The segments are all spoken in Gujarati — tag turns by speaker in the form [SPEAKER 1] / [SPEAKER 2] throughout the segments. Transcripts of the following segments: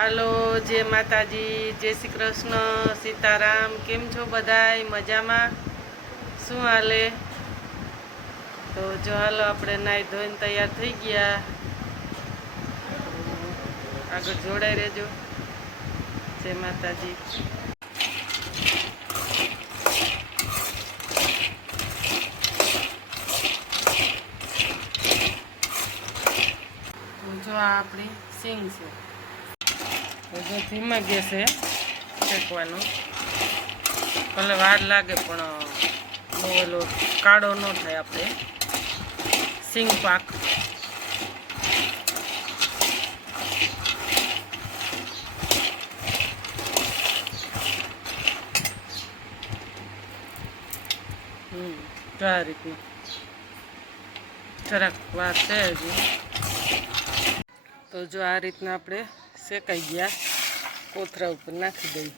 [SPEAKER 1] હાલો, જય માતાજી, જય શ્રી કૃષ્ણ, સીતારામ, કેમ છો બધાય? મજામાં? શું હાલે? તો જો હાલો, આપણે નાહી ધોઈને તૈયાર થઈ ગયા. આગળ જોડાઈ રહેજો. જય માતાજી. જો આ આપણી સિંગ છે. તો જો ધીમા ગેસે શેકવાનું ભલે વાર લાગે પણ બહુ ઓલો કાળો ન થાય આપણે સિંગ પાક હમ તો આ રીતનું જરાક વાર છે હજી તો જો આ રીતના આપણે શેકાઈ ગયા? કોથરા ઉપર નાખી દઈએ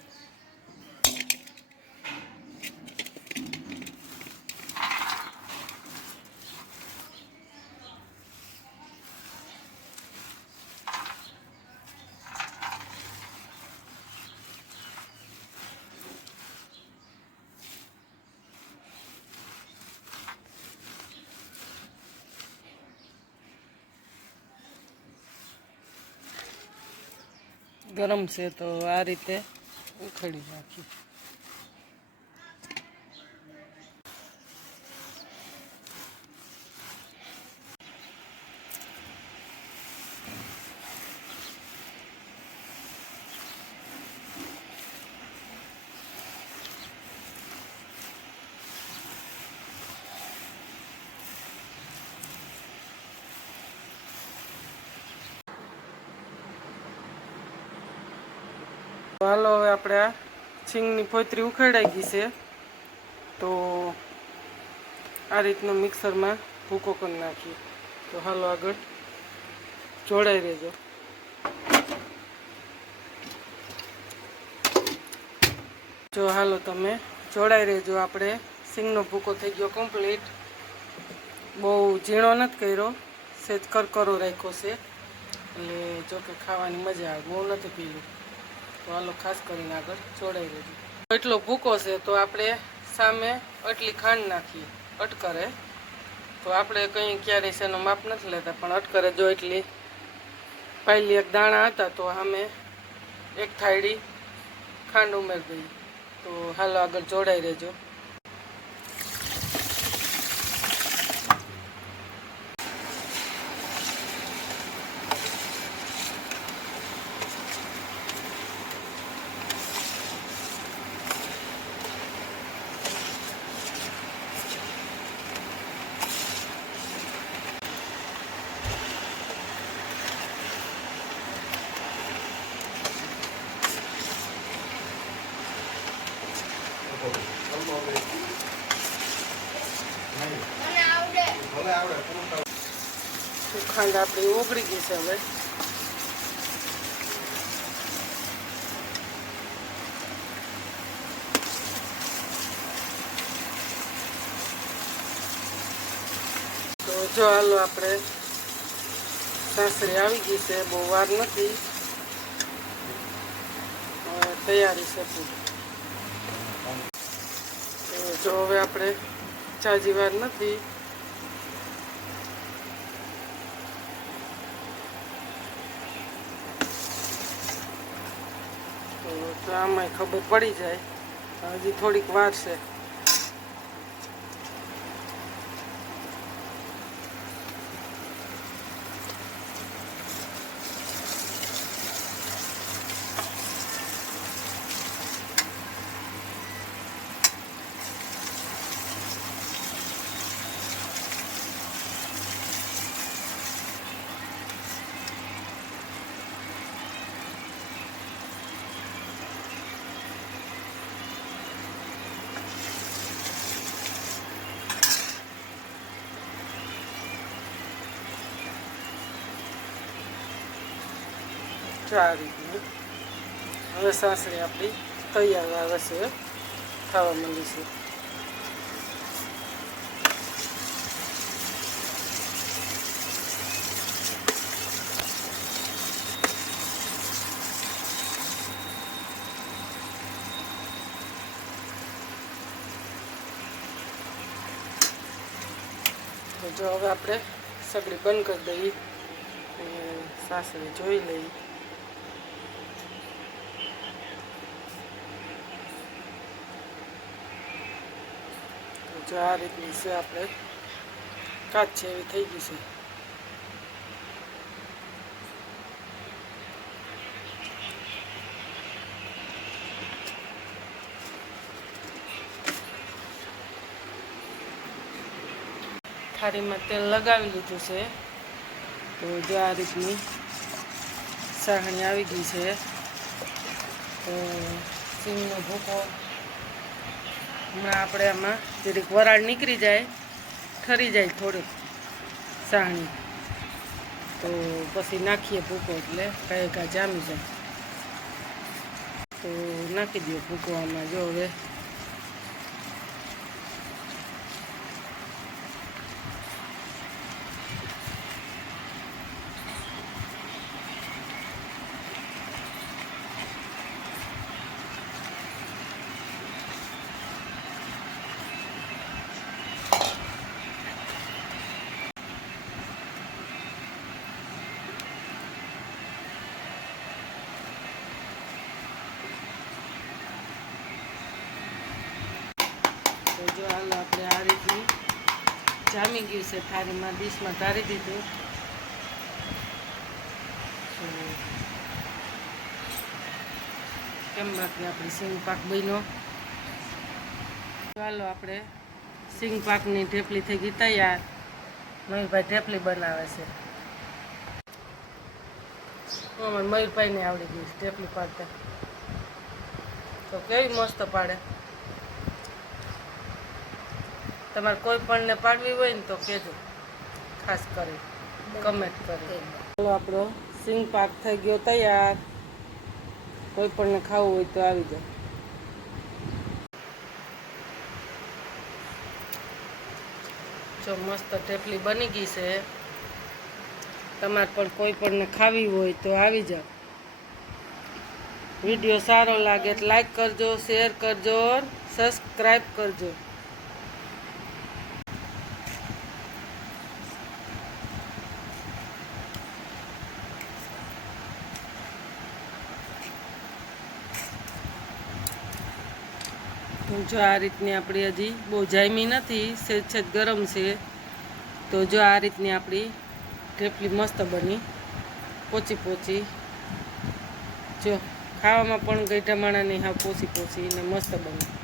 [SPEAKER 1] ગરમ છે તો આ રીતે ઉખડી નાખી હાલો હવે આપણે આ છીંગની ફોતરી ઉખેડાઈ ગઈ છે. તો આ રીતનું મિક્સરમાં ભૂકો કરી નાખીએ. તો હાલો આગળ જોડાઈ રહેજો. જો હાલો તમે જોડાઈ રહેજો. આપણે સિંગનો ભૂકો થઈ ગયો કમ્પ્લીટ બહુ ઝીણો નથી કર્યો. સેજ કરકરો રાખ્યો છે. એટલે જોકે ખાવાની મજા આવે. બહુ નથી પીવું તો હાલો ખાસ કરીને આગળ જોડાઈ રહેજો. એટલો ભૂકો છે તો આપણે સામે અટલી ખાંડ નાખીએ અટકરે. તો આપણે કંઈ ક્યારેય એનો માપ નથી લેતા, પણ અટકરે જો એટલી. પહેલી એક દાણા હતા તો સામે એક થાળી ખાંડ ઉમેરી દઈએ. તો હાલો આગળ જોડાઈ રહેજો. ખાંડ આપણી ઓગળી ગઈ છે હવે તો જો હાલો આપણે સાસરી આવી ગઈ છે, બહુ વાર નથી. તૈયારી છે પૂરી. તો હવે આપણે ચાજી વાર નથી. તો તો આમાંય ખબર પડી જાય. હજી થોડીક વાર છે. આવી ગયું હવે સાસરી આપણી તૈયાર આવે છે. ખાવા માંડી છે. જો હવે આપણે સગડી બંધ કરી દઈએ. સાસરી જોઈ લઈએ. જો આ રીતની છે, આપણે કાચ છે એવી થઈ ગઈ છે. થાળીમાં તેલ લગાવી લીધું છે. તો જો આ રીતની સાહણી આવી ગઈ છે. તો સિંગનો ભૂકો હમણાં આપણે આમાં જરીક વરાળ નીકળી જાય, ઠરી જાય થોડીક સાણી. તો પછી નાખીએ ભૂકો એટલે કાંઈ કાં જામી જાય. તો નાખી દો ભૂકો આમાં, જો હવે તો જો હાલ આપણે આ રીતની જામી ગયું છે થાળીમાં, ડીશમાં ધારી દીધું. કેમ બાકી આપણે સિંગ પાક બન્યો? ચાલો આપણે સિંગ પાકની ઢેપલી થઈ ગઈ તૈયાર. મયુરભાઈ ઢેપલી બનાવે છે. મયુરભાઈને આવડી ગયું છે ઢેફલી પાડતા. તો કેવી મસ્ત પાડે. તમારે કોઈ પણને પાડવી હોય ને તો કહેજો. ખાસ કરી કમેન્ટ કરી. ચાલો આપણો સિંગ પાક થઈ ગયો તૈયાર. કોઈ પણને ખાવું હોય તો આવી જાય જો મસ્ત ટેપલી બની ગઈ છે. તમારે પણ કોઈ પણને ખાવી હોય તો આવી જાઓ. વીડિયો સારો લાગે તો લાઈક કરજો શેર કરજો સબસ્ક્રાઈબ કરજો. જો આ રીતની આપણી હજી બહુ જાયમી નથી સેજ સેજ ગરમ છે, તો જો આ રીતની આપણી ઢેફલી મસ્ત બની. પોચી પોચી. જો, ખાવામાં પણ ગઈ નહીં હા પોચી પોચી ને મસ્ત બની.